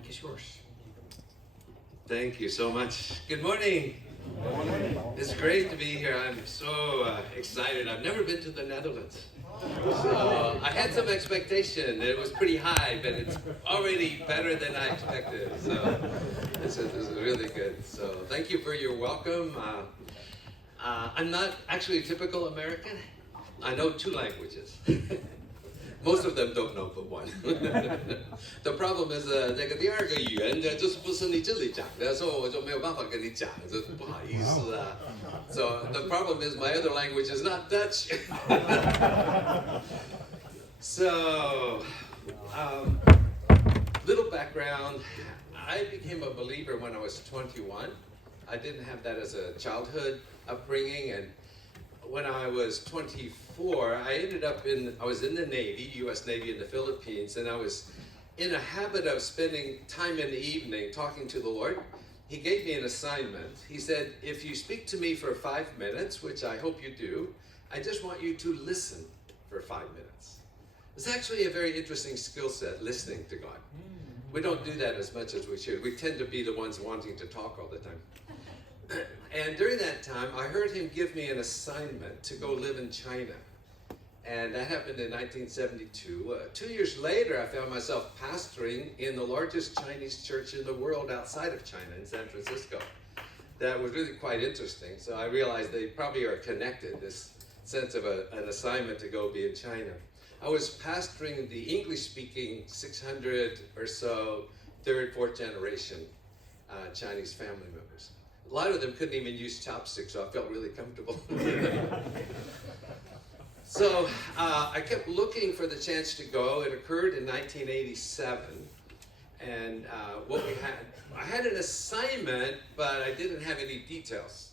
mic is yours. Thank you so much. Good morning. Good morning. It's great to be here. I'm so excited. I've never been to the Netherlands. So I had some expectation. It was pretty high, but it's already better than I expected. So this is really good. So thank you for your welcome. I'm not actually a typical American. I know 2 languages. Most of them don't know but one. The problem is 这个第二个语言就是不是你这里讲的，所以我就没有办法跟你讲，这不好意思啊。So the problem is my other language is not Dutch. So, little background. I became a believer when I was 21. I didn't have that as a childhood upbringing, and when I was 24, I was in the Navy, U.S. Navy in the Philippines, and I was in a habit of spending time in the evening talking to the Lord. He gave me an assignment. He said, if you speak to me for 5 minutes, which I hope you do, I just want you to listen for 5 minutes. It's actually a very interesting skill set, listening to God. We don't do that as much as we should. We tend to be the ones wanting to talk all the time. And during that time, I heard him give me an assignment to go live in China. And that happened in 1972. 2 years later, I found myself pastoring in the largest Chinese church in the world outside of China, in San Francisco. That was really quite interesting. So I realized they probably are connected, this sense of an assignment to go be in China. I was pastoring the English-speaking 600 or so third, fourth generation Chinese family members. A lot of them couldn't even use chopsticks, so I felt really comfortable. So I kept looking for the chance to go. It occurred in 1987, and I had an assignment, but I didn't have any details.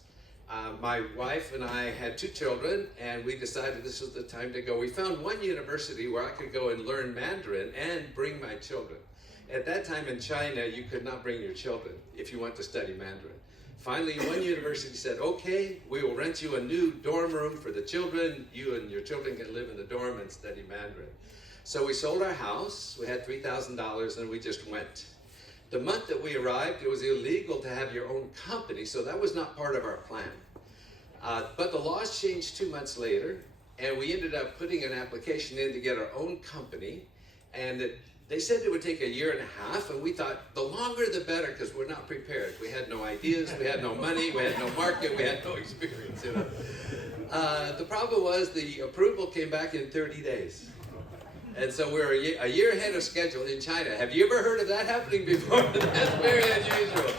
My wife and I had 2 children, and we decided this was the time to go. We found one university where I could go and learn Mandarin and bring my children. At that time in China, you could not bring your children if you went to study Mandarin. Finally, one university said, okay, we will rent you a new dorm room for the children. You and your children can live in the dorm and study Mandarin. So we sold our house. We had $3,000, and we just went. The month that we arrived, it was illegal to have your own company, so that was not part of our plan. But the laws changed 2 months later, and we ended up putting an application in to get our own company, and they said it would take 1.5 years, and we thought the longer the better, because we're not prepared. We had no ideas, we had no money, we had no market, we had no experience. You know? The problem was the approval came back in 30 days. And so we're a year ahead of schedule in China. Have you ever heard of that happening before? That's very unusual.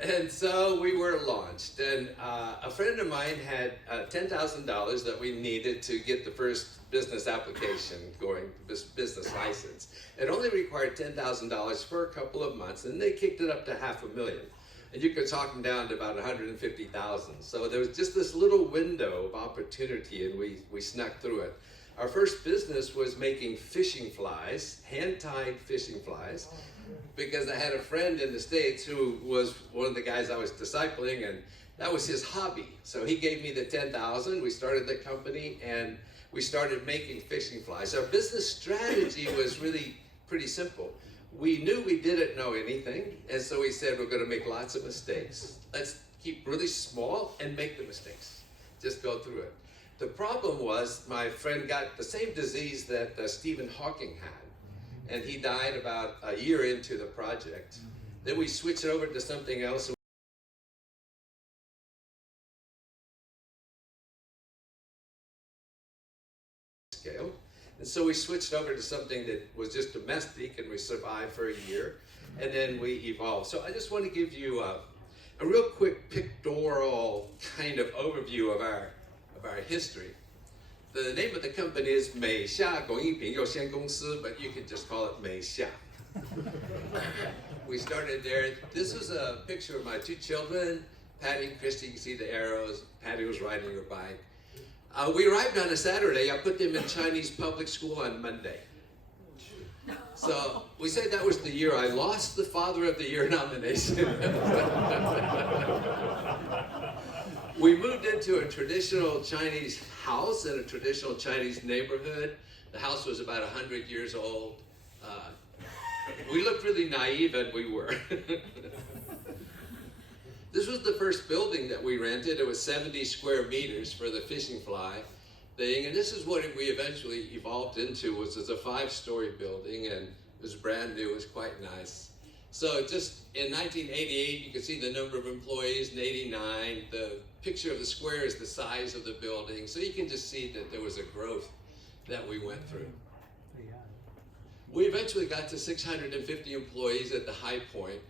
And so we were launched. And a friend of mine had $10,000 that we needed to get the first business application going, business license. It only required $10,000 for a couple of months, and they kicked it up to $500,000. And you could talk them down to about $150,000. So there was just this little window of opportunity, and we snuck through it. Our first business was making fishing flies, hand-tied fishing flies, because I had a friend in the States who was one of the guys I was discipling, and that was his hobby. So he gave me the $10,000, we started the company, and we started making fishing flies. Our business strategy was really pretty simple. We knew we didn't know anything, and so we said we're going to make lots of mistakes. Let's keep really small and make the mistakes. Just go through it. The problem was my friend got the same disease that Stephen Hawking had, and he died about a year into the project. Then we switched over to something else. Scale. And so we switched over to something that was just domestic, and we survived for a year, and then we evolved. So I just want to give you a real quick pictorial kind of overview of our history. The name of the company is 美夏工艺品有限公司, but you can just call it 美夏. We started there. This was a picture of my 2 children, Patty and Christy. You can see the arrows. Patty was riding her bike. We arrived on a Saturday. I put them in Chinese public school on Monday. So we say that was the year I lost the Father of the Year nomination. We moved into a traditional Chinese house in a traditional Chinese neighborhood. The house was about 100 years old. We looked really naive, and we were. This was the first building that we rented. It was 70 square meters for the fishing fly thing, and this is what we eventually evolved into. Was a 5-story building, and it was brand new. It was quite nice. So just in 1988, you can see the number of employees. In 89, the picture of the square is the size of the building. So you can just see that there was a growth that we went through. We eventually got to 650 employees at the high point.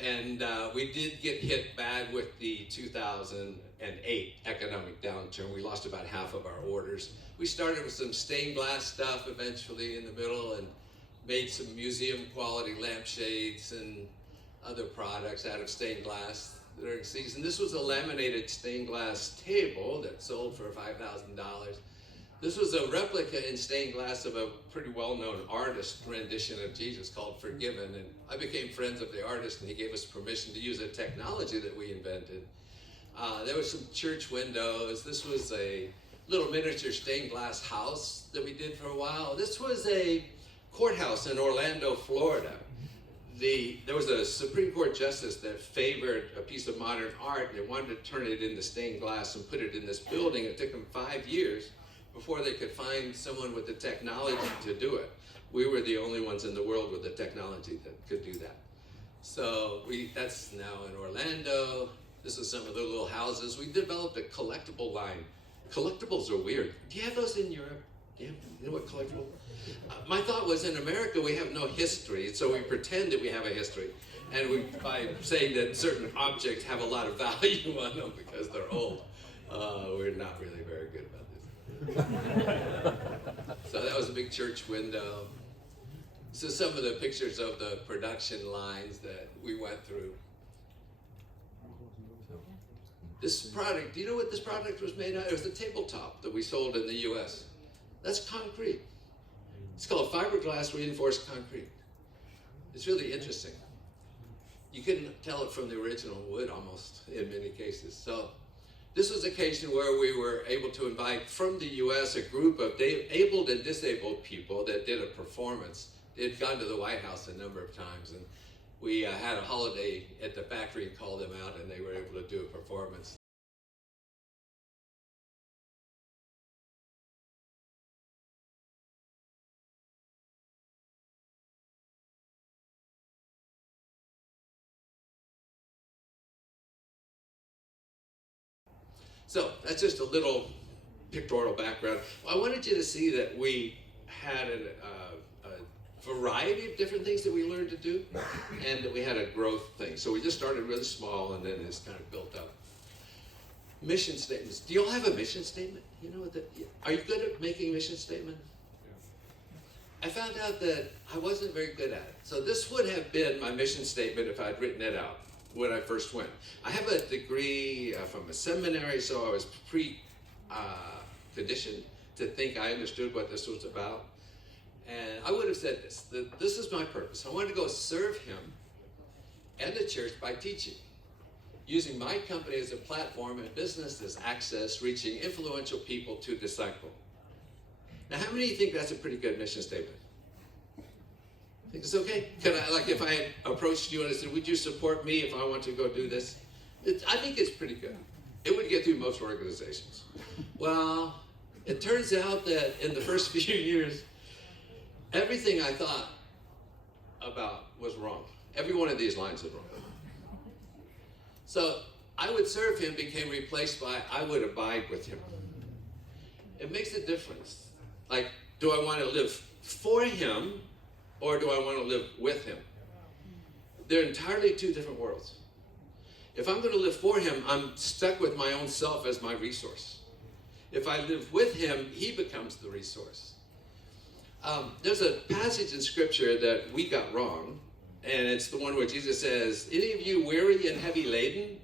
And we did get hit bad with the 2008 economic downturn. We lost about half of our orders. We started with some stained glass stuff eventually in the middle, and made some museum quality lampshades and other products out of stained glass during season. This was a laminated stained glass table that sold for $5,000. This was a replica in stained glass of a pretty well-known artist rendition of Jesus called Forgiven, and I became friends of the artist, and he gave us permission to use a technology that we invented. There were some church windows. This was a little miniature stained glass house that we did for a while. This was a courthouse in Orlando, Florida. There was a Supreme Court justice that favored a piece of modern art, and they wanted to turn it into stained glass and put it in this building. It took them 5 years before they could find someone with the technology to do it. We were the only ones in the world with the technology that could do that. So that's now in Orlando. This is some of the little houses. We developed a collectible line. Collectibles are weird. Do you have those in Europe? Do you know what collectible? My thought was, in America we have no history, so we pretend that we have a history. And by saying that certain objects have a lot of value on them because they're old, we're not really very good about this. So that was a big church window. So some of the pictures of the production lines that we went through. This product, do you know what this product was made out of? It was a tabletop that we sold in the US. That's concrete. It's called fiberglass reinforced concrete. It's really interesting. You couldn't tell it from the original wood almost in many cases. So this was an occasion where we were able to invite from the US a group of abled and disabled people that did a performance. They'd gone to the White House a number of times, and we had a holiday at the factory and called them out, and they were able to do a performance. So that's just a little pictorial background. I wanted you to see that we had a variety of different things that we learned to do, and that we had a growth thing. So we just started really small, and then it's kind of built up. Mission statements. Do you all have a mission statement? You know, are you good at making a mission statement? I found out that I wasn't very good at it. So this would have been my mission statement if I'd written it out when I first went. I have a degree from a seminary, so I was conditioned to think I understood what this was about. And I would have said this, that this is my purpose. I wanted to go serve him and the church by teaching, using my company as a platform and business as access, reaching influential people to disciple. Now, how many of you think that's a pretty good mission statement? Think it's okay? Can I, like, if I had approached you and I said, would you support me if I want to go do this? I think it's pretty good. It would get through most organizations. Well, it turns out that in the first few years, everything I thought about was wrong. Every one of these lines is wrong. So I would serve him became replaced by I would abide with him. It makes a difference. Like, do I want to live for him, or do I want to live with him? They're entirely two different worlds. If I'm going to live for him, I'm stuck with my own self as my resource. If I live with him, he becomes the resource. There's a passage in Scripture that we got wrong, and it's the one where Jesus says, any of you weary and heavy laden?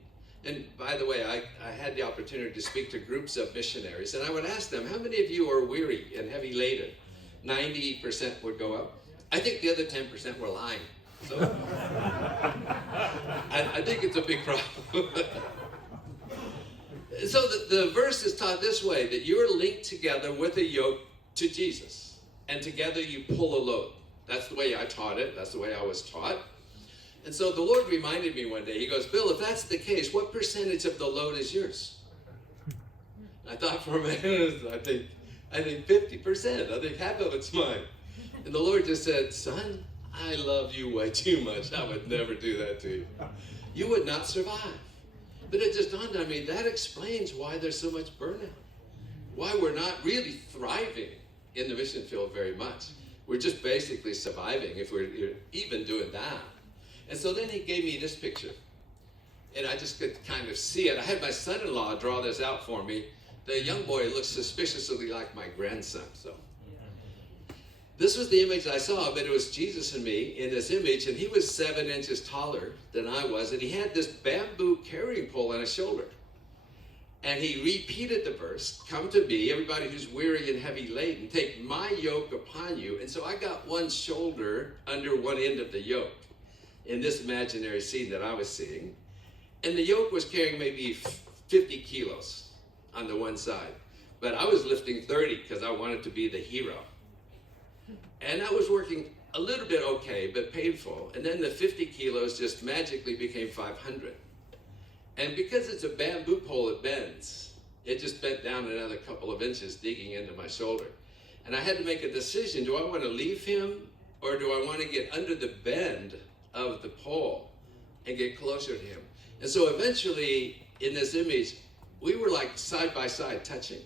And by the way, I had the opportunity to speak to groups of missionaries, and I would ask them, how many of you are weary and heavy laden? 90% would go up. I think the other 10% were lying. So I think it's a big problem. So the verse is taught this way, that you're linked together with a yoke to Jesus, and together you pull a load. That's the way I taught it. That's the way I was taught. And so the Lord reminded me one day, he goes, Bill, if that's the case, what percentage of the load is yours? I thought for a minute, I think 50%. I think half of it's mine. And the Lord just said, son, I love you way too much. I would never do that to you. You would not survive. But it just dawned on me, that explains why there's so much burnout. Why we're not really thriving in the mission field very much. We're just basically surviving if we're even doing that. And so then he gave me this picture. And I just could kind of see it. I had my son-in-law draw this out for me. The young boy looks suspiciously like my grandson. So this was the image I saw, but it was Jesus and me in this image, and he was 7 inches taller than I was, and he had this bamboo carrying pole on his shoulder. And he repeated the verse, come to me, everybody who's weary and heavy laden, take my yoke upon you. And so I got one shoulder under one end of the yoke in this imaginary scene that I was seeing. And the yoke was carrying maybe 50 kilos on the one side. But I was lifting 30 because I wanted to be the hero. And I was working a little bit okay, but painful. And then the 50 kilos just magically became 500. And because it's a bamboo pole, it bends. It just bent down another couple of inches, digging into my shoulder. And I had to make a decision. Do I want to leave him, or do I want to get under the bend of the pole and get closer to him? And so eventually, in this image, we were like side by side touching.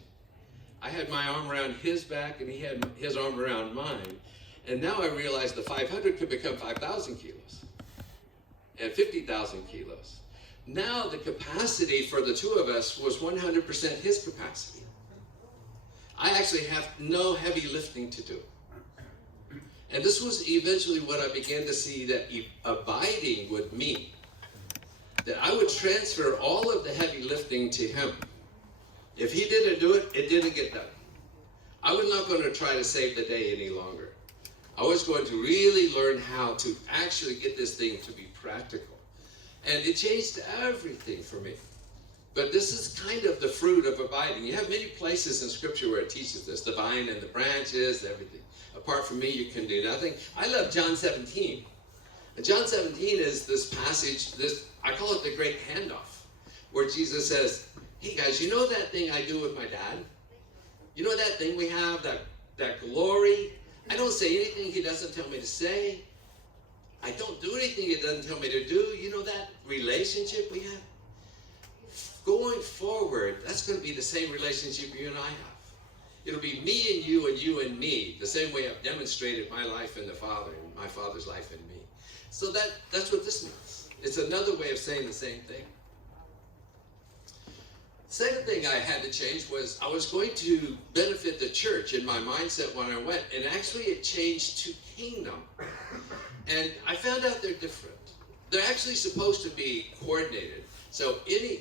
I had my arm around his back, and he had his arm around mine. And now I realized the 500 could become 5,000 kilos and 50,000 kilos. Now the capacity for the two of us was 100% his capacity. I actually have no heavy lifting to do. And this was eventually what I began to see that abiding would mean. That I would transfer all of the heavy lifting to him. If he didn't do it, it didn't get done. I was not going to try to save the day any longer. I was going to really learn how to actually get this thing to be practical. And it changed everything for me. But this is kind of the fruit of abiding. You have many places in Scripture where it teaches this. The vine and the branches, everything. Apart from me, you can do nothing. I love John 17. And John 17 is this passage, I call it the great handoff, where Jesus says, hey guys, you know that thing I do with my dad? You know that thing we have, that glory? I don't say anything he doesn't tell me to say. I don't do anything he doesn't tell me to do. You know that relationship we have? Going forward, that's going to be the same relationship you and I have. It'll be me and you and me, the same way I've demonstrated my life in the Father and my Father's life in me. So that's what this means. It's another way of saying the same thing. Second thing I had to change was I was going to benefit the church in my mindset when I went, and actually it changed to kingdom. And I found out they're different. They're actually supposed to be coordinated. So the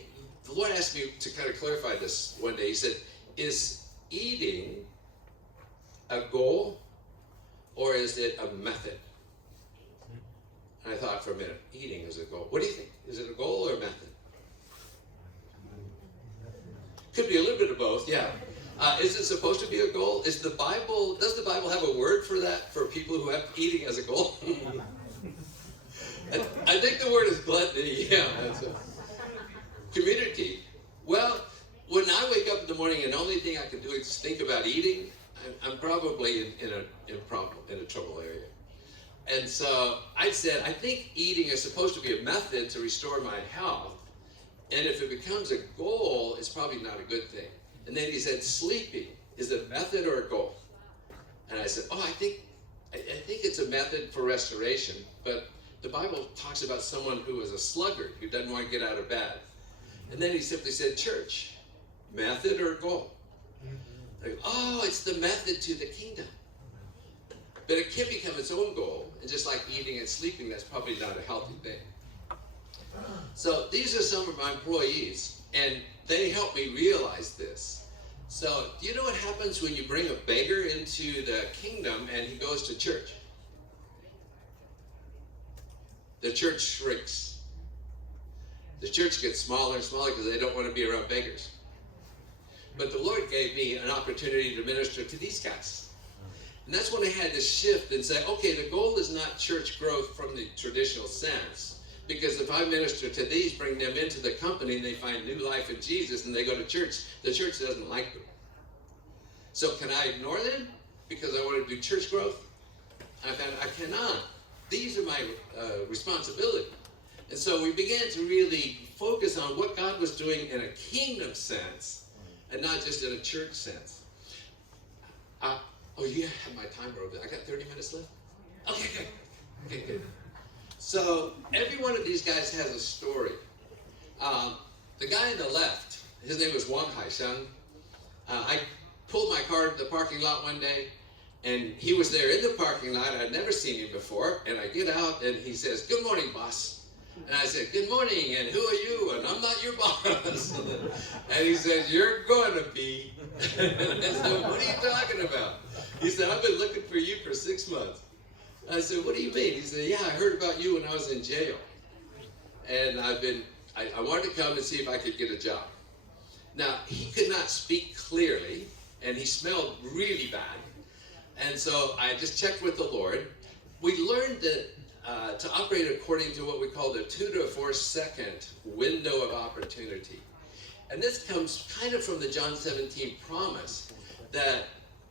Lord asked me to kind of clarify this one day. He said, is eating a goal or is it a method? And I thought for a minute, eating is a goal. What do you think? Is it a goal or a method? Could be a little bit of both, yeah. Is it supposed to be a goal? Does the Bible have a word for that, for people who have eating as a goal? I think the word is gluttony, yeah. That's a community. Well, when I wake up in the morning and the only thing I can do is think about eating, I'm probably in a trouble area. And so I said, I think eating is supposed to be a method to restore my health. And if it becomes a goal, it's probably not a good thing. And then he said, sleeping, is it a method or a goal? And I said, I think it's a method for restoration. But the Bible talks about someone who is a sluggard, who doesn't want to get out of bed. And then he simply said, church, method or goal? Like, it's the method to the kingdom. But it can become its own goal. And just like eating and sleeping, that's probably not a healthy thing. So these are some of my employees, and they help me realize this. So do you know what happens when you bring a beggar into the kingdom and he goes to church? The church shrinks. The church gets smaller and smaller because they don't want to be around beggars. But the Lord gave me an opportunity to minister to these guys. And that's when I had to shift and say, okay, the goal is not church growth from the traditional sense. Because if I minister to these, bring them into the company, and they find new life in Jesus, and they go to church, the church doesn't like them. So can I ignore them because I want to do church growth? I found I cannot. These are my responsibility. And so we began to really focus on what God was doing in a kingdom sense and not just in a church sense. Oh, you have my timer over there. I got 30 minutes left? Okay, good. Okay, good. So every one of these guys has a story. The guy on the left, his name was Wang Haisheng. I pulled my car to the parking lot one day, and he was there in the parking lot. I'd never seen him before, and I get out, and he says, "Good morning, boss." And I said, "Good morning, and who are you?" And "I'm not your boss." And he says, "You're going to be." And I said, "What are you talking about?" He said, "I've been looking for you for 6 months." I said, "What do you mean?" He said, "Yeah, I heard about you when I was in jail. And I wanted to come and see if I could get a job." Now, he could not speak clearly, and he smelled really bad. And so I just checked with the Lord. We learned that to operate according to what we call the 2 to 4 second window of opportunity. And this comes kind of from the John 17 promise that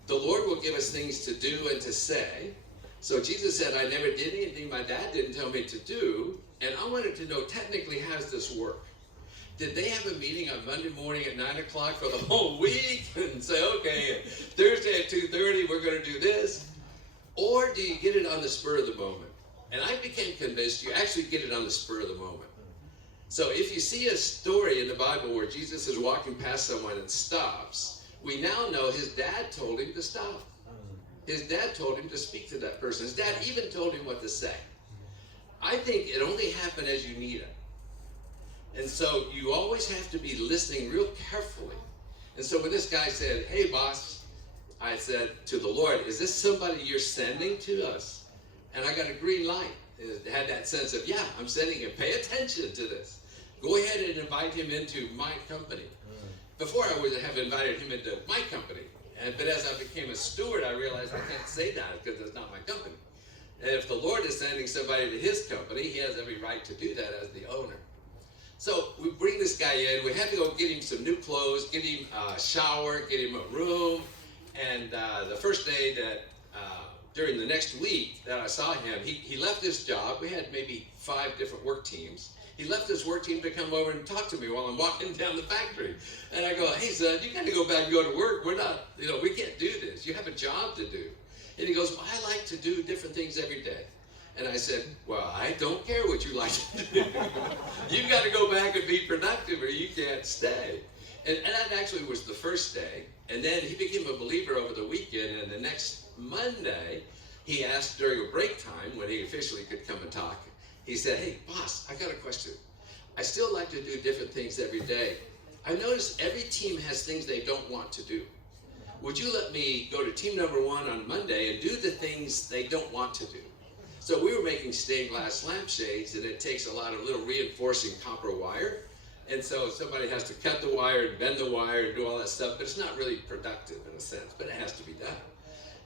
the Lord will give us things to do and to say. So Jesus said, "I never did anything my dad didn't tell me to do." And I wanted to know, technically, how does this work? Did they have a meeting on Monday morning at 9 o'clock for the whole week and say, okay, Thursday at 2:30, we're going to do this? Or do you get it on the spur of the moment? And I became convinced you actually get it on the spur of the moment. So if you see a story in the Bible where Jesus is walking past someone and stops, we now know his dad told him to stop. His dad told him to speak to that person. His dad even told him what to say. I think it only happened as you need it. And so you always have to be listening real carefully. And so when this guy said, "Hey, boss," I said to the Lord, "Is this somebody you're sending to us?" And I got a green light. It had that sense of, yeah, I'm sending him. Pay attention to this. Go ahead and invite him into my company. Before I would have invited him into my company. But as I became a steward, I realized I can't say that because it's not my company. And if the Lord is sending somebody to his company, he has every right to do that as the owner. So we bring this guy in. We had to go get him some new clothes, get him a shower, get him a room. And the first day that, during the next week that I saw him, he left his job. We had maybe 5 different work teams. He left his work team to come over and talk to me while I'm walking down the factory. And I go, "Hey, son, you got to go back and go to work. We're not, we can't do this. You have a job to do." And he goes, "Well, I like to do different things every day." And I said, "Well, I don't care what you like to do. You've got to go back and be productive or you can't stay." And that actually was the first day. And then he became a believer over the weekend. And the next Monday, he asked during a break time when he officially could come and talk. He said, "Hey, boss, I got a question. I still like to do different things every day. I noticed every team has things they don't want to do. Would you let me go to team number 1 on Monday and do the things they don't want to do?" So we were making stained glass lampshades, and it takes a lot of little reinforcing copper wire. And so somebody has to cut the wire and bend the wire and do all that stuff, but it's not really productive in a sense, but it has to be done.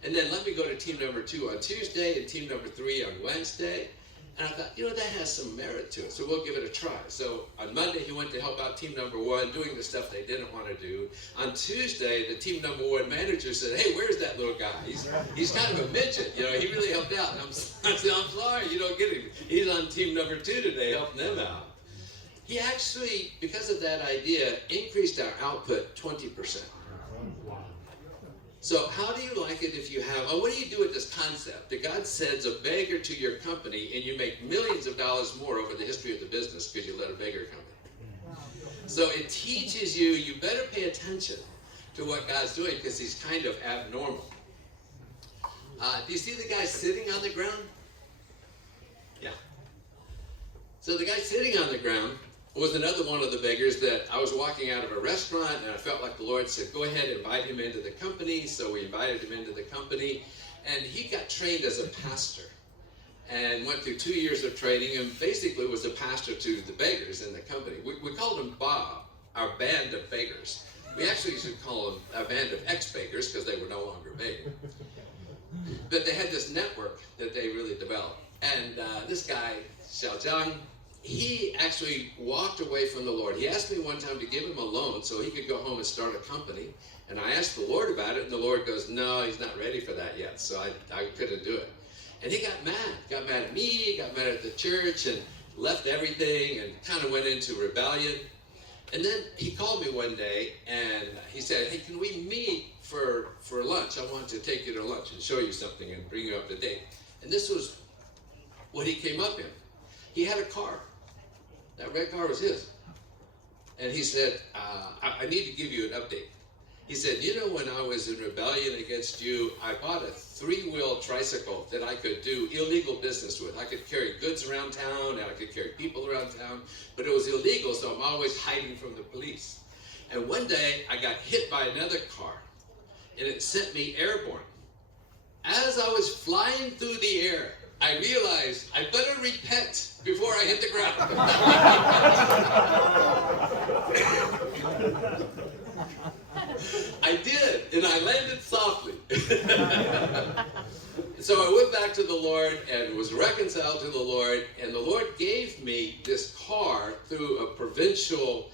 And then let me go to team number 2 on Tuesday and team number 3 on Wednesday. And I thought, that has some merit to it, so we'll give it a try. So on Monday, he went to help out team number 1, doing the stuff they didn't want to do. On Tuesday, the team number 1 manager said, "Hey, where's that little guy? He's kind of a midget. He really helped out." And I said, "I'm sorry, you don't get him. He's on team number 2 today, helping them out." He actually, because of that idea, increased our output 20%. So how do you like it if you have, what do you do with this concept that God sends a beggar to your company and you make millions of dollars more over the history of the business because you let a beggar come in? So it teaches you better pay attention to what God's doing because he's kind of abnormal. Do you see the guy sitting on the ground? Yeah. So the guy sitting on the ground was another one of the beggars that I was walking out of a restaurant and I felt like the Lord said, "Go ahead, invite him into the company." So we invited him into the company, and he got trained as a pastor and went through 2 years of training and basically was a pastor to the beggars in the company. We called him Bob, our band of beggars. We actually should call him a band of ex-beggars because they were no longer begging. But they had this network that they really developed. And this guy, Xiaojiang, he actually walked away from the Lord. He asked me one time to give him a loan so he could go home and start a company. And I asked the Lord about it, and the Lord goes, no, he's not ready for that yet. So I couldn't do it. And he got mad at me, got mad at the church, and left everything and kind of went into rebellion. And then he called me one day and he said, hey, can we meet for lunch? I want to take you to lunch and show you something and bring you up to date. And this was what he came up in. He had a car. That red car was his. And he said, I need to give you an update. He said, you know, when I was in rebellion against you, I bought a 3-wheel tricycle that I could do illegal business with. I could carry goods around town, and I could carry people around town, but it was illegal, so I'm always hiding from the police. And one day, I got hit by another car, and it sent me airborne. As I was flying through the air, I realized I better repent before I hit the ground. I did, and I landed softly. So I went back to the Lord and was reconciled to the Lord, and the Lord gave me this car through a provincial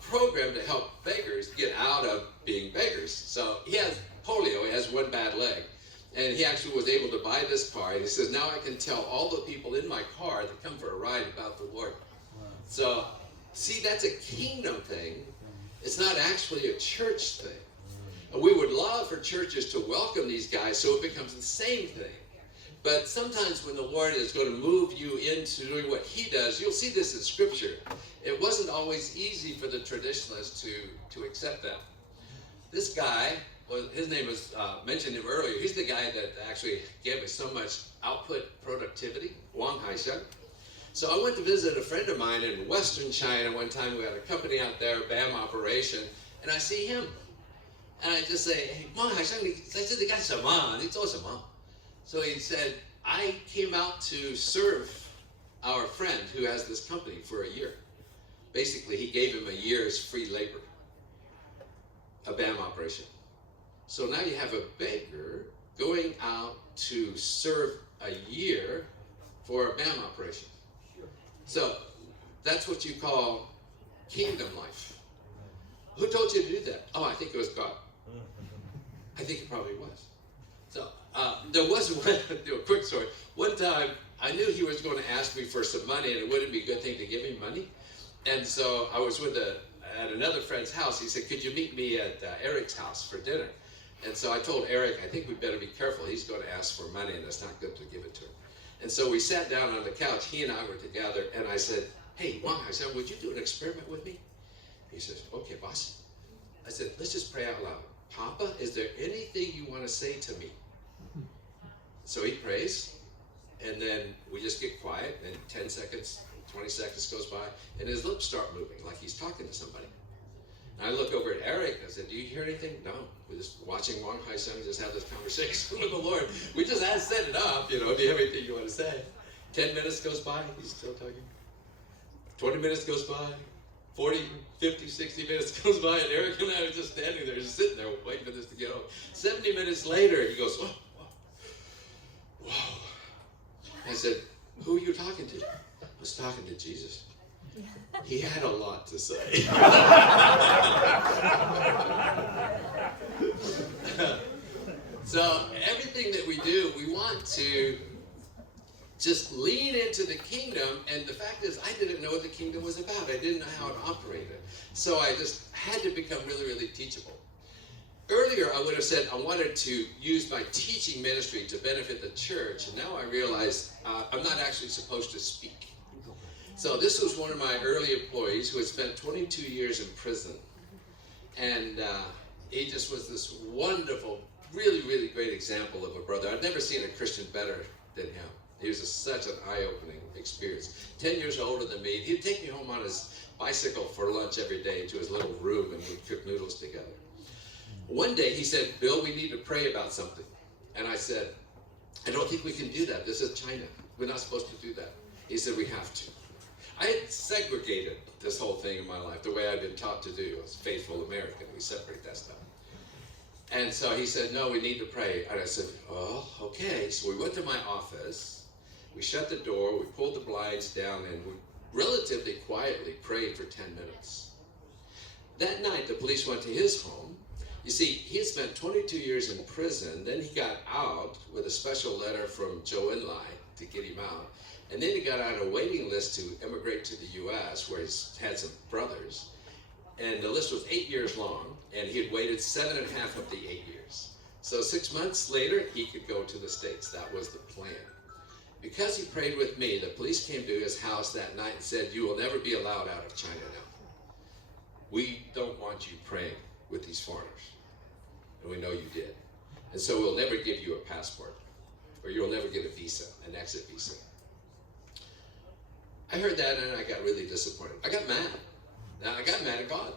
program to help beggars get out of being beggars. So he has polio, he has one bad leg, and he actually was able to buy this car, and he says, now I can tell all the people in my car that come for a ride about the Lord. So, see, that's a kingdom thing. It's not actually a church thing. And we would love for churches to welcome these guys so it becomes the same thing. But sometimes when the Lord is going to move you into doing what he does, you'll see this in Scripture. It wasn't always easy for the traditionalists to accept that. This guy, his name was mentioned him earlier, he's the guy that actually gave us so much output productivity, Wang Haisheng. So I went to visit a friend of mine in Western China one time. We had a company out there, BAM operation, and I see him. And I just say, hey, Wang Haisheng, 你在这里干什么？你做什么? So he said, I came out to serve our friend who has this company for a year. Basically, he gave him a year's free labor, a BAM operation. So now you have a beggar going out to serve a year for a BAM operation. So that's what you call kingdom life. Who told you to do that? Oh, I think it was God. I think it probably was. So there was one, a quick story. One time, I knew he was going to ask me for some money, and it wouldn't be a good thing to give him money. And so I was at another friend's house. He said, could you meet me at Eric's house for dinner? And so I told Eric, I think we better be careful. He's going to ask for money, and it's not good to give it to him. And so we sat down on the couch. He and I were together, and I said, hey, Wang, I said, would you do an experiment with me? He says, okay, boss. I said, let's just pray out loud. Papa, is there anything you want to say to me? So he prays, and then we just get quiet, and 10 seconds, 20 seconds goes by, and his lips start moving like he's talking to somebody. And I look over at Eric, and I said, do you hear anything? No. We're just watching Wang Haisheng just have this conversation with the Lord. We just had set it up, you know, do you have anything you want to say? 10 minutes goes by, he's still talking. 20 minutes goes by, 40, 50, 60 minutes goes by, and Eric and I are just standing there, just sitting there waiting for this to get over. 70 minutes later, he goes, whoa, whoa, whoa. I said, who are you talking to? I was talking to Jesus. He had a lot to say. So everything that we do, we want to just lean into the kingdom, and the fact is I didn't know what the kingdom was about. I didn't know how it operated. So I just had to become really, really teachable. Earlier I would have said I wanted to use my teaching ministry to benefit the church, and now I realize I'm not actually supposed to speak. So this was one of my early employees who had spent 22 years in prison. And he just was this wonderful, really, really great example of a brother. I've never seen a Christian better than him. He was such an eye-opening experience. 10 years older than me. He'd take me home on his bicycle for lunch every day to his little room, and we'd cook noodles together. One day he said, Bill, we need to pray about something. And I said, I don't think we can do that. This is China. We're not supposed to do that. He said, we have to. I had segregated this whole thing in my life the way I've been taught to do. As a faithful American, we separate that stuff. And so he said, no, we need to pray. And I said, oh, okay. So we went to my office, we shut the door, we pulled the blinds down, and we relatively quietly prayed for 10 minutes. That night, the police went to his home. You see, he had spent 22 years in prison, then he got out with a special letter from Joe Enlai to get him out. And then he got on a waiting list to immigrate to the U.S., where he's had some brothers. And the list was 8 years long, and he had waited 7.5 of the 8 years. So 6 months later, he could go to the States. That was the plan. Because he prayed with me, the police came to his house that night and said, you will never be allowed out of China now. We don't want you praying with these foreigners. And we know you did. And so we'll never give you a passport, or you'll never get a visa, an exit visa. I heard that and I got really disappointed. I got mad. Now, I got mad at God.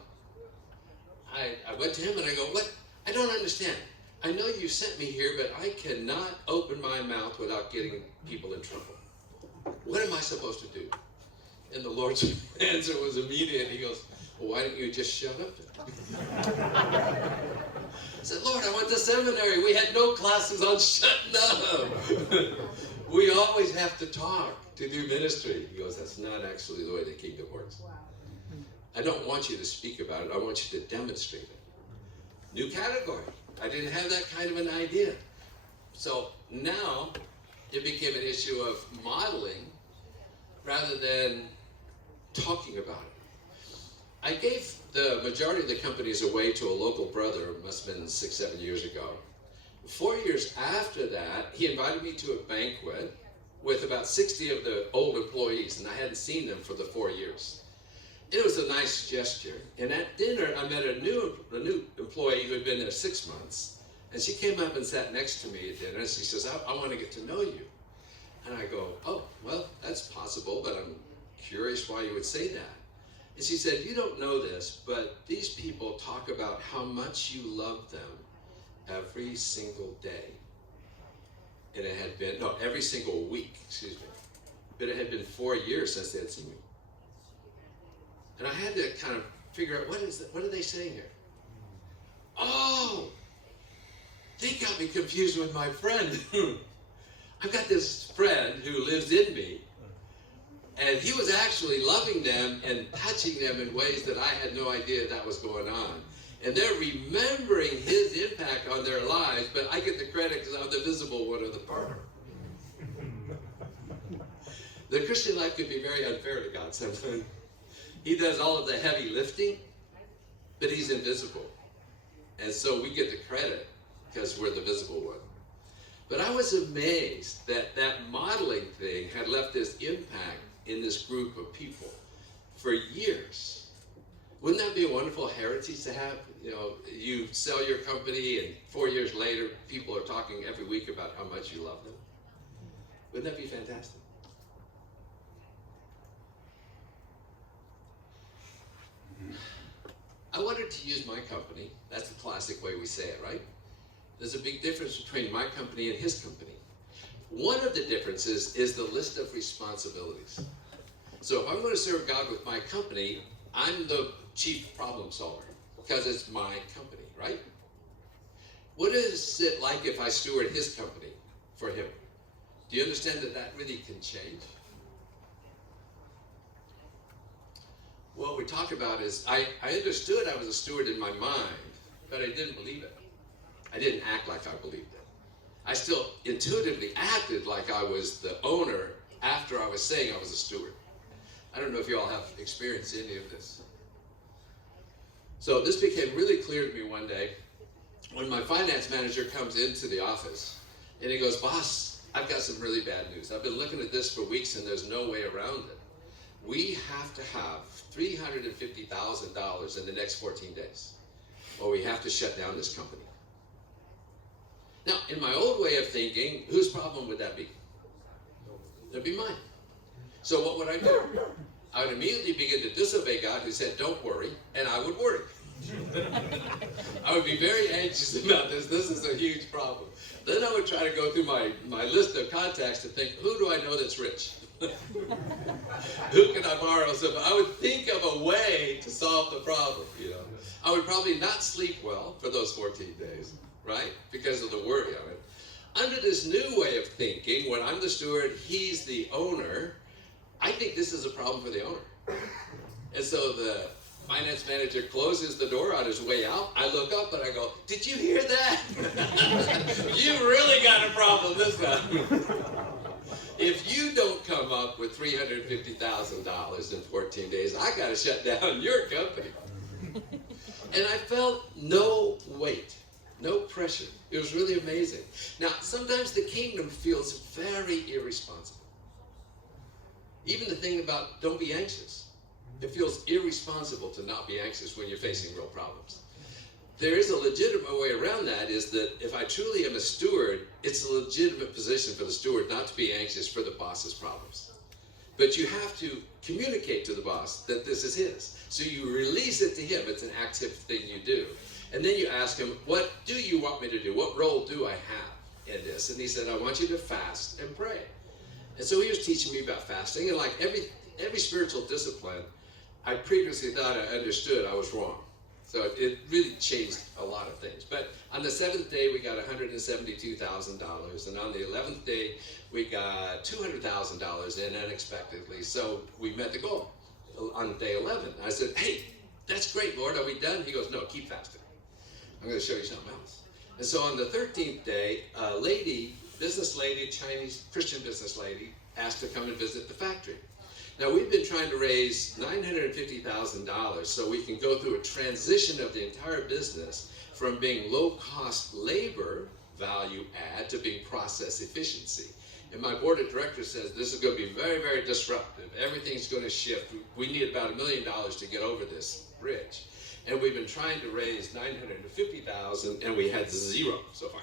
I went to him and I go, what? I don't understand. I know you sent me here, but I cannot open my mouth without getting people in trouble. What am I supposed to do? And the Lord's answer was immediate. He goes, well, why don't you just shut up? I said, Lord, I went to seminary. We had no classes on shutting up. We always have to talk to do ministry. He goes, that's not actually the way the kingdom works. Wow. I don't want you to speak about it. I want you to demonstrate it. New category. I didn't have that kind of an idea. So now it became an issue of modeling rather than talking about it. I gave the majority of the companies away to a local brother, must have been 6-7 years ago. 4 years after that, he invited me to a banquet with about 60 of the old employees, and I hadn't seen them for the 4 years. It was a nice gesture. And at dinner, I met a new employee who had been there 6 months. And she came up and sat next to me at dinner, and she says, I want to get to know you. And I go, oh, well, that's possible, but I'm curious why you would say that. And she said, you don't know this, but these people talk about how much you love them every single day. And it had been, no, every single week, excuse me. But it had been 4 years since they had seen me. And I had to kind of figure out, what are they saying here? Oh, they got me confused with my friend. I've got this friend who lives in me, and he was actually loving them and touching them in ways that I had no idea that was going on. And they're remembering his impact on their lives, but I get the credit because I'm the visible one of the partner. The Christian life could be very unfair to God sometimes. He does all of the heavy lifting, but he's invisible. And so we get the credit because we're the visible one. But I was amazed that that modeling thing had left this impact in this group of people for years. Wouldn't that be a wonderful heritage to have? You know, you sell your company and 4 years later, people are talking every week about how much you love them. Wouldn't that be fantastic? I wanted to use my company. That's the classic way we say it, right? There's a big difference between my company and his company. One of the differences is the list of responsibilities. So if I'm going to serve God with my company, I'm the chief problem solver because it's my company, right? What is it like if I steward his company for him? Do you understand that that really can change? What we talk about is, I understood I was a steward in my mind, but I didn't believe it. I didn't act like I believed it. I still intuitively acted like I was the owner after I was saying I was a steward. I don't know if you all have experienced any of this. So this became really clear to me one day when my finance manager comes into the office and he goes, boss, I've got some really bad news. I've been looking at this for weeks and there's no way around it. We have to have $350,000 in the next 14 days, or we have to shut down this company. Now, in my old way of thinking, whose problem would that be? That'd be mine. So what would I do? I would immediately begin to disobey God, who said, don't worry, and I would worry. I would be very anxious about this. This is a huge problem. Then I would try to go through my list of contacts to think, who do I know that's rich? Who can I borrow some? I would think of a way to solve the problem, you know. I would probably not sleep well for those 14 days, right? Because of the worry of it. Under this new way of thinking, when I'm the steward, he's the owner, I think this is a problem for the owner. And so the finance manager closes the door on his way out. I look up and I go, did you hear that? You really got a problem this time. If you don't come up with $350,000 in 14 days, I got to shut down your company. And I felt no weight, no pressure. It was really amazing. Now, sometimes the kingdom feels very irresponsible. Even the thing about don't be anxious. It feels irresponsible to not be anxious when you're facing real problems. There is a legitimate way around that, is that if I truly am a steward, it's a legitimate position for the steward not to be anxious for the boss's problems. But you have to communicate to the boss that this is his. So you release it to him. It's an active thing you do. And then you ask him, what do you want me to do? What role do I have in this? And he said, I want you to fast and pray. And so he was teaching me about fasting. And like every spiritual discipline, I previously thought I understood, I was wrong. So it really changed a lot of things. But on the 7th day, we got $172,000. And on the 11th day, we got $200,000 in unexpectedly. So we met the goal on day 11. I said, hey, that's great, Lord. Are we done? He goes, no, keep fasting. I'm going to show you something else. And so on the 13th day, a lady, business lady, Chinese Christian business lady, asked to come and visit the factory. Now, we've been trying to raise $950,000 so we can go through a transition of the entire business from being low-cost labor value add to being process efficiency. And my board of directors says this is going to be very, very disruptive. Everything's going to shift. We need about $1 million to get over this bridge. And we've been trying to raise $950,000, and we had zero so far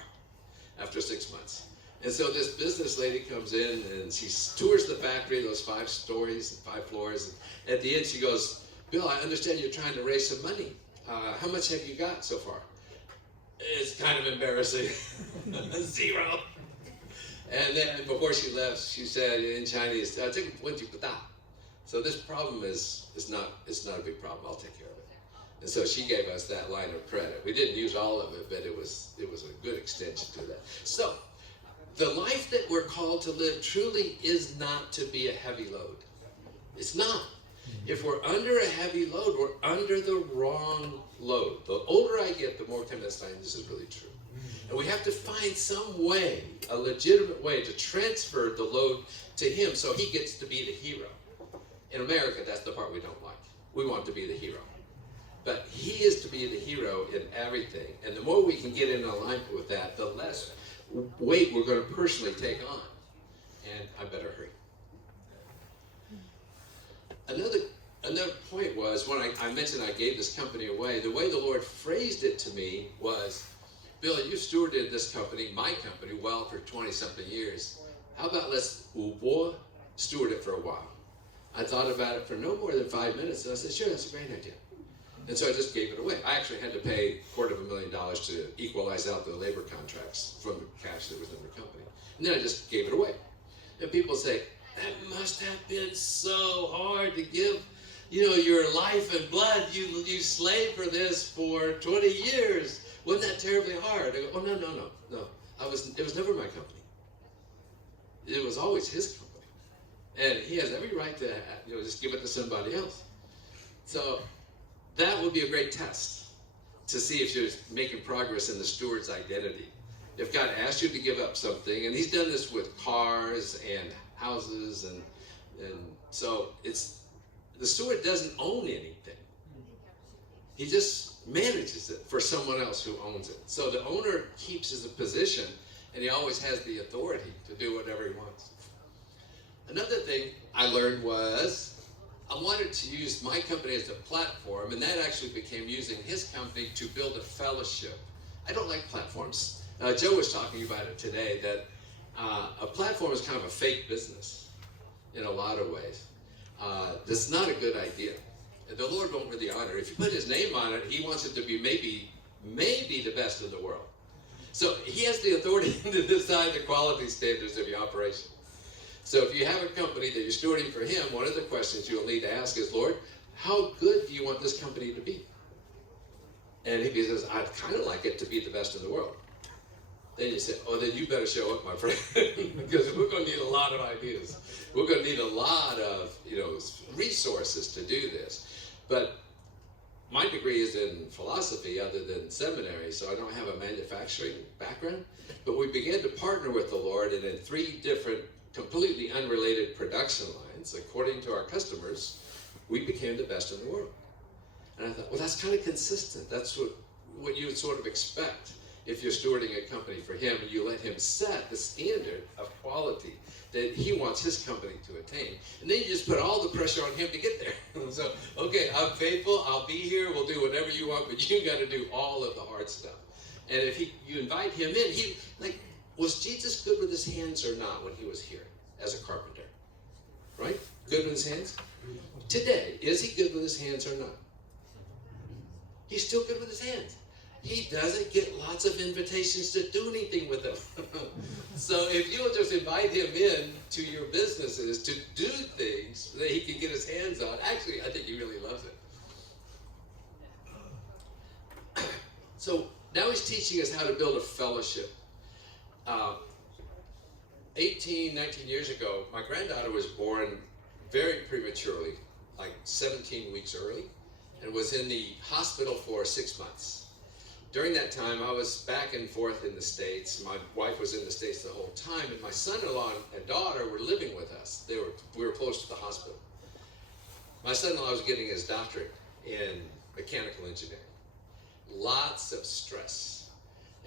after 6 months. And so this business lady comes in and she tours the factory, those 5 stories and 5 floors. And at the end she goes, Bill, I understand you're trying to raise some money. How much have you got so far? It's kind of embarrassing. Zero. And then before she left, she said in Chinese, so this problem is not a big problem. I'll take care of it. And so she gave us that line of credit. We didn't use all of it, but it was a good extension to that. So the life that we're called to live truly is not to be a heavy load. It's not. If we're under a heavy load, we're under the wrong load. The older I get, the more convinced I am this is really true. And we have to find some way, a legitimate way, to transfer the load to him so he gets to be the hero. In America, that's the part we don't like. We want to be the hero. But he is to be the hero in everything. And the more we can get in alignment with that, the less weight we're going to personally take on. And I better hurry. Another point was, when I mentioned I gave this company away, the way the Lord phrased it to me was, Bill, you stewarded this company, my company, well for 20-something years. How about let's steward it for a while? I thought about it for no more than 5 minutes, and I said, sure, that's a great idea. And so I just gave it away. I actually had to pay $250,000 to equalize out the labor contracts from the cash that was in the company. And then I just gave it away. And people say, that must have been so hard to give, your life and blood. You slaved for this for 20 years. Wasn't that terribly hard? I go, oh, no. It was never my company. It was always his company. And he has every right to, just give it to somebody else. So that would be a great test to see if you're making progress in the steward's identity. If God asked you to give up something, and he's done this with cars and houses, and so the steward doesn't own anything. He just manages it for someone else who owns it. So the owner keeps his position, and he always has the authority to do whatever he wants. Another thing I learned was I wanted to use my company as a platform, and that actually became using his company to build a fellowship. I don't like platforms. Joe was talking about it today, that a platform is kind of a fake business in a lot of ways. That's not a good idea. the Lord won't really honor it. If you put his name on it, he wants it to be maybe the best in the world. So he has the authority to decide the quality standards of your operation. So if you have a company that you're stewarding for him, one of the questions you'll need to ask is, Lord, how good do you want this company to be? And if he says, I'd kind of like it to be the best in the world, then you say, oh, then you better show up, my friend, because we're going to need a lot of ideas. We're going to need a lot of, resources to do this. But my degree is in philosophy other than seminary, so I don't have a manufacturing background. But we began to partner with the Lord, and in 3 different, completely unrelated production lines, according to our customers, we became the best in the world. And I thought, well, that's kind of consistent. That's what you would sort of expect if you're stewarding a company for him, and you let him set the standard of quality that he wants his company to attain. And then you just put all the pressure on him to get there. So, okay, I'm faithful, I'll be here, we'll do whatever you want, but you got to do all of the hard stuff. And if you invite him in, was Jesus good with his hands or not when he was here as a carpenter? Right? Good with his hands? Today, is he good with his hands or not? He's still good with his hands. He doesn't get lots of invitations to do anything with them. So if you'll just invite him in to your businesses to do things that he can get his hands on, actually, I think he really loves it. So now he's teaching us how to build a fellowship. 18, 19 years ago, my granddaughter was born very prematurely, like 17 weeks early, and was in the hospital for 6 months. During that time, I was back and forth in the States. My wife was in the States the whole time, and my son-in-law and daughter were living with us. We were close to the hospital. My son-in-law was getting his doctorate in mechanical engineering. Lots of stress.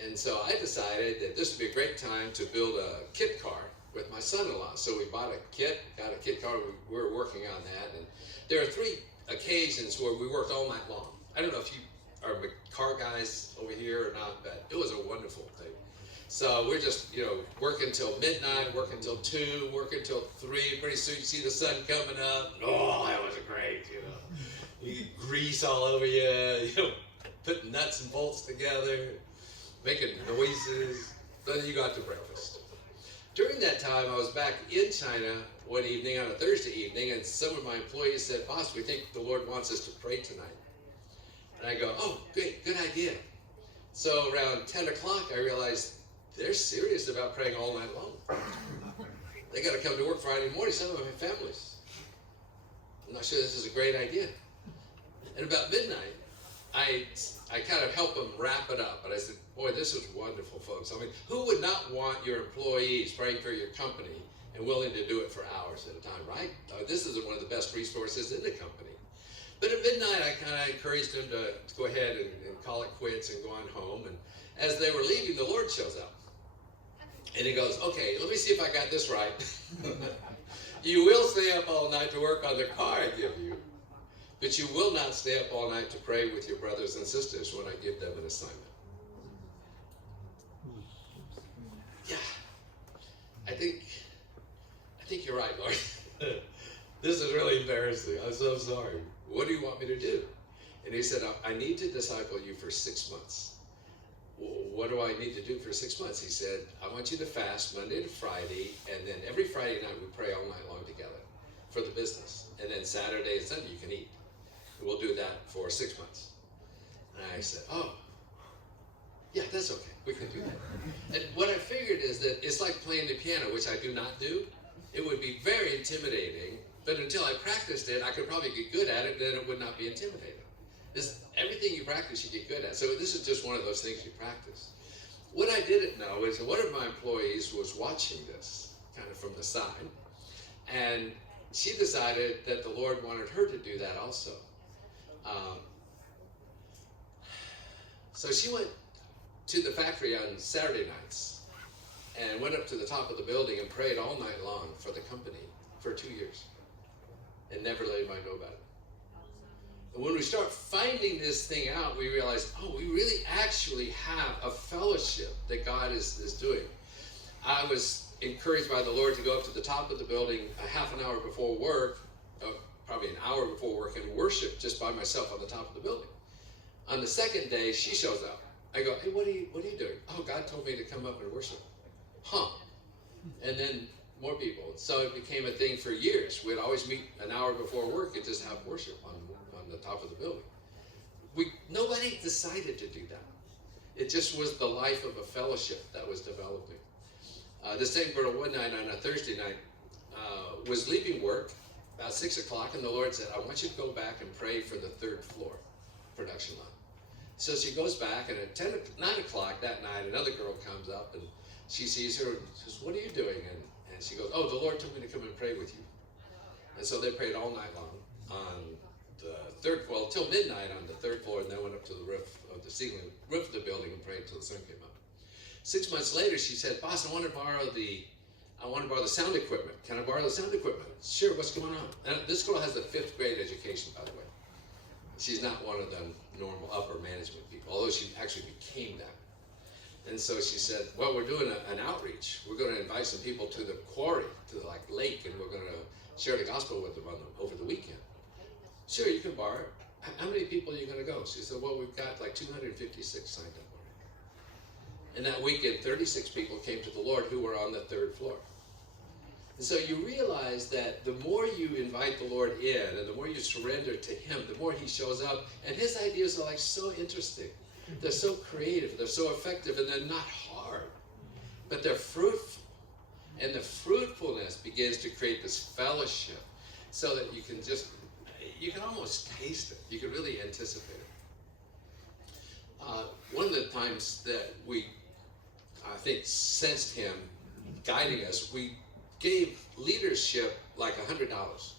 And so I decided that this would be a great time to build a kit car with my son-in-law. So we bought a kit, got a kit car, we were working on that. And there are 3 occasions where we worked all night long. I don't know if you are car guys over here or not, but it was a wonderful thing. So we're just, working till midnight, working till 2, working till 3. Pretty soon you see the sun coming up. Oh, that was great, You get grease all over you, putting nuts and bolts together, making noises. Then you got to breakfast. During that time, I was back in China one evening, on a Thursday evening, and some of my employees said, boss, we think the Lord wants us to pray tonight. And I go, oh, good idea. So around 10 o'clock, I realized they're serious about praying all night long. They got to come to work Friday morning. Some of them have families. I'm not sure this is a great idea. And about midnight, I kind of help them wrap it up. And I said, boy, this is wonderful, folks. I mean, who would not want your employees praying for your company and willing to do it for hours at a time, right? This is one of the best resources in the company. But at midnight, I kind of encouraged them to go ahead and call it quits and go on home. And as they were leaving, the Lord shows up. And he goes, okay, let me see if I got this right. You will stay up all night to work on the car I give you, but you will not stay up all night to pray with your brothers and sisters when I give them an assignment. Yeah, I think you're right, Lord. This is really embarrassing. I'm so sorry. What do you want me to do? And he said, I need to disciple you for 6 months. Well, what do I need to do for 6 months? He said, I want you to fast Monday to Friday, and then every Friday night we pray all night long together for the business. And then Saturday and Sunday you can eat. And we'll do that for 6 months. And I said, oh, yeah, that's okay. We can do that. And what I figured is that it's like playing the piano, which I do not do. It would be very intimidating, but until I practiced it, I could probably get good at it, then it would not be intimidating. Everything you practice, you get good at. So this is just one of those things you practice. What I didn't know is that one of my employees was watching this, kind of from the side, and she decided that the Lord wanted her to do that also. So she went to the factory on Saturday nights and went up to the top of the building and prayed all night long for the company for 2 years and never let anybody know about it. And when we start finding this thing out, we realize, oh, we really actually have a fellowship that God is doing. I was encouraged by the Lord to go up to the top of the building a half an hour before work, probably an hour before work and worship just by myself on the top of the building. On the second day, she shows up. I go, hey, what are you doing? Oh, God told me to come up and worship. Huh. And then more people. So it became a thing for years. We'd always meet an hour before work and just have worship on the top of the building. Nobody decided to do that. It just was the life of a fellowship that was developing. The same girl one night on a Thursday night was leaving work about 6 o'clock, and the Lord said, I want you to go back and pray for the third floor production line. So she goes back, and at 9 o'clock that night, another girl comes up, and she sees her and says, what are you doing? And she goes, oh, the Lord told me to come and pray with you. And so they prayed all night long on the third floor, till midnight on the third floor, and then went up to the roof of the building and prayed till the sun came up. 6 months later, she said, boss, I want to borrow the sound equipment. Can I borrow the sound equipment? Sure, what's going on? And this girl has a 5th grade education, by the way. She's not one of the normal upper management people, although she actually became that. And so she said, well, we're doing an outreach. We're going to invite some people to the quarry, to the lake, and we're going to share the gospel with them over the weekend. Sure, you can borrow it. How many people are you going to go? She said, well, we've got 256 signed up already. And that weekend, 36 people came to the Lord who were on the 3rd floor. And so you realize that the more you invite the Lord in and the more you surrender to Him, the more He shows up. And His ideas are so interesting. They're so creative, they're so effective, and they're not hard. But they're fruitful. And the fruitfulness begins to create this fellowship so that you can almost taste it. You can really anticipate it. One of the times that we, I think, sensed Him guiding us, we gave leadership $100.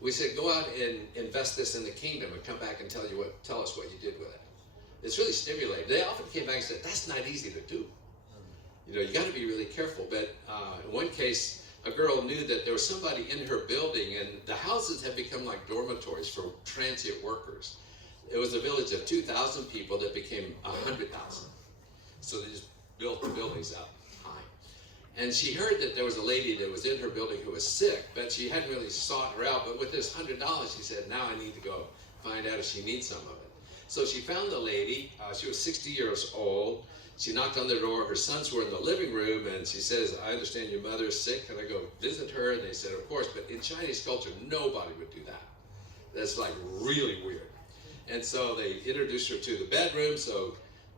We said, go out and invest this in the kingdom and come back and tell us what you did with it. It's really stimulating. They often came back and said, that's not easy to do. You got to be really careful. But in one case, a girl knew that there was somebody in her building, and the houses had become like dormitories for transient workers. It was a village of 2,000 people that became 100,000. So they just built the buildings up high. And she heard that there was a lady that was in her building who was sick, but she hadn't really sought her out. But with this $100, she said, now I need to go find out if she needs some of it. So she found the lady. She was 60 years old. She knocked on the door. Her sons were in the living room, and she says, I understand your mother is sick. Can I go visit her? And they said, of course. But in Chinese culture, nobody would do that. That's really weird. And so they introduced her to the bedroom. So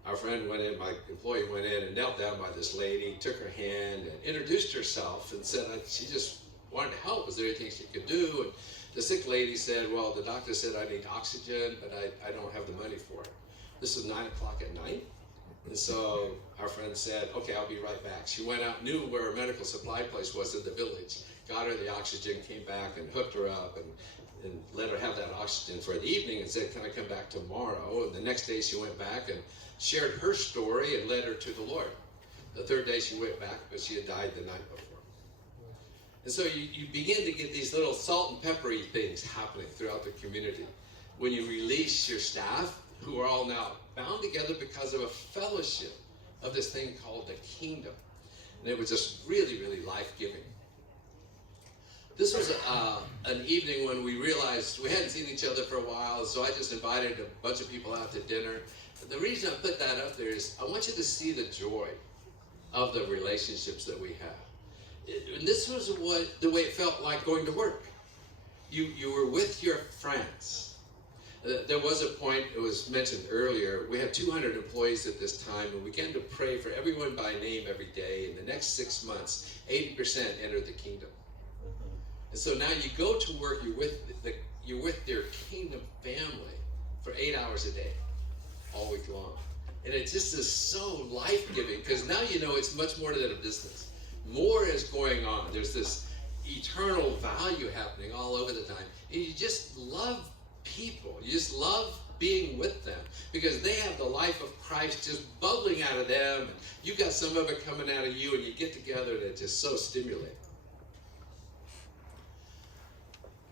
our friend went in, my employee went in and knelt down by this lady, took her hand and introduced herself and said she just wanted to help. Was there anything she could do? And the sick lady said, well, the doctor said I need oxygen, but I don't have the money for it. This was 9 o'clock at night. And so our friend said, okay, I'll be right back. She went out, knew where a medical supply place was in the village, got her the oxygen, came back and hooked her up and let her have that oxygen for the evening and said, can I come back tomorrow? And the next day she went back and shared her story and led her to the Lord. The 3rd day she went back, but she had died the night before. And so you begin to get these little salt and peppery things happening throughout the community. When you release your staff, who are all now bound together because of a fellowship of this thing called the kingdom. And it was just really, really life-giving. This was an evening when we realized we hadn't seen each other for a while, so I just invited a bunch of people out to dinner. But the reason I put that up there is I want you to see the joy of the relationships that we have. And this was the way it felt like going to work. You were with your friends. There was a point, it was mentioned earlier, we had 200 employees at this time, and we began to pray for everyone by name every day. In the next 6 months, 80% entered the kingdom. And so now you go to work, you're with your kingdom family for 8 hours a day, all week long. And it just is so life-giving, because now you know it's much more than a business. More is going on. There's this eternal value happening all over the time. And you just love people. You just love being with them because they have the life of Christ just bubbling out of them. And you got some of it coming out of you, and you get together and it's just so stimulating.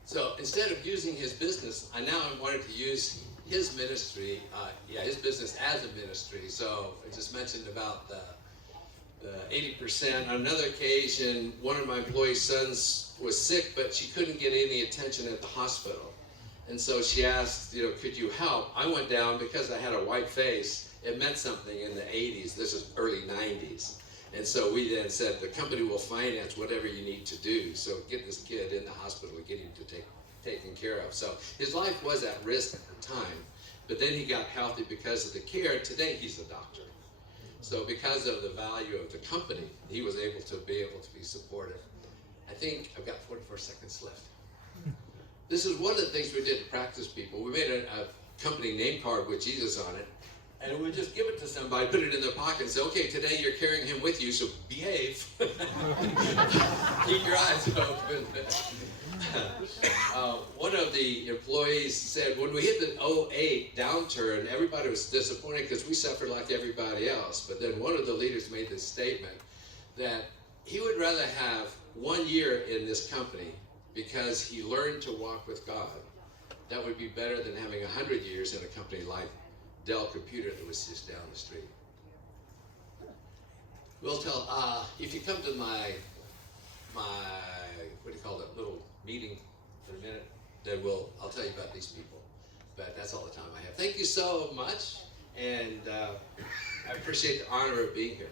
So instead of using his business, I now wanted to use his ministry, his business as a ministry. So I just mentioned about the 80%. On another occasion, one of my employees' sons was sick, but she couldn't get any attention at the hospital. And so she asked, could you help? I went down because I had a white face. It meant something in the 80s. This is early 90s. And so we then said, the company will finance whatever you need to do. So get this kid in the hospital and get him to taken care of. So his life was at risk at the time, but then he got healthy because of the care. Today he's a doctor. So because of the value of the company, he was able to be supportive. I think I've got 44 seconds left. This is one of the things we did to practice people. We made a company name card with Jesus on it, and we would just give it to somebody, put it in their pocket, and say, okay, today you're carrying him with you, so behave. Keep your eyes open. One of the employees said, when we hit the 2008 downturn, everybody was disappointed because we suffered like everybody else. But then one of the leaders made this statement that he would rather have 1 year in this company because he learned to walk with God. That would be better than having 100 years in a company like Dell Computer that was just down the street. We'll tell, if you come to my what do you call that, little meeting for a minute, then I'll tell you about these people. But that's all the time I have. Thank you so much, and I appreciate the honor of being here.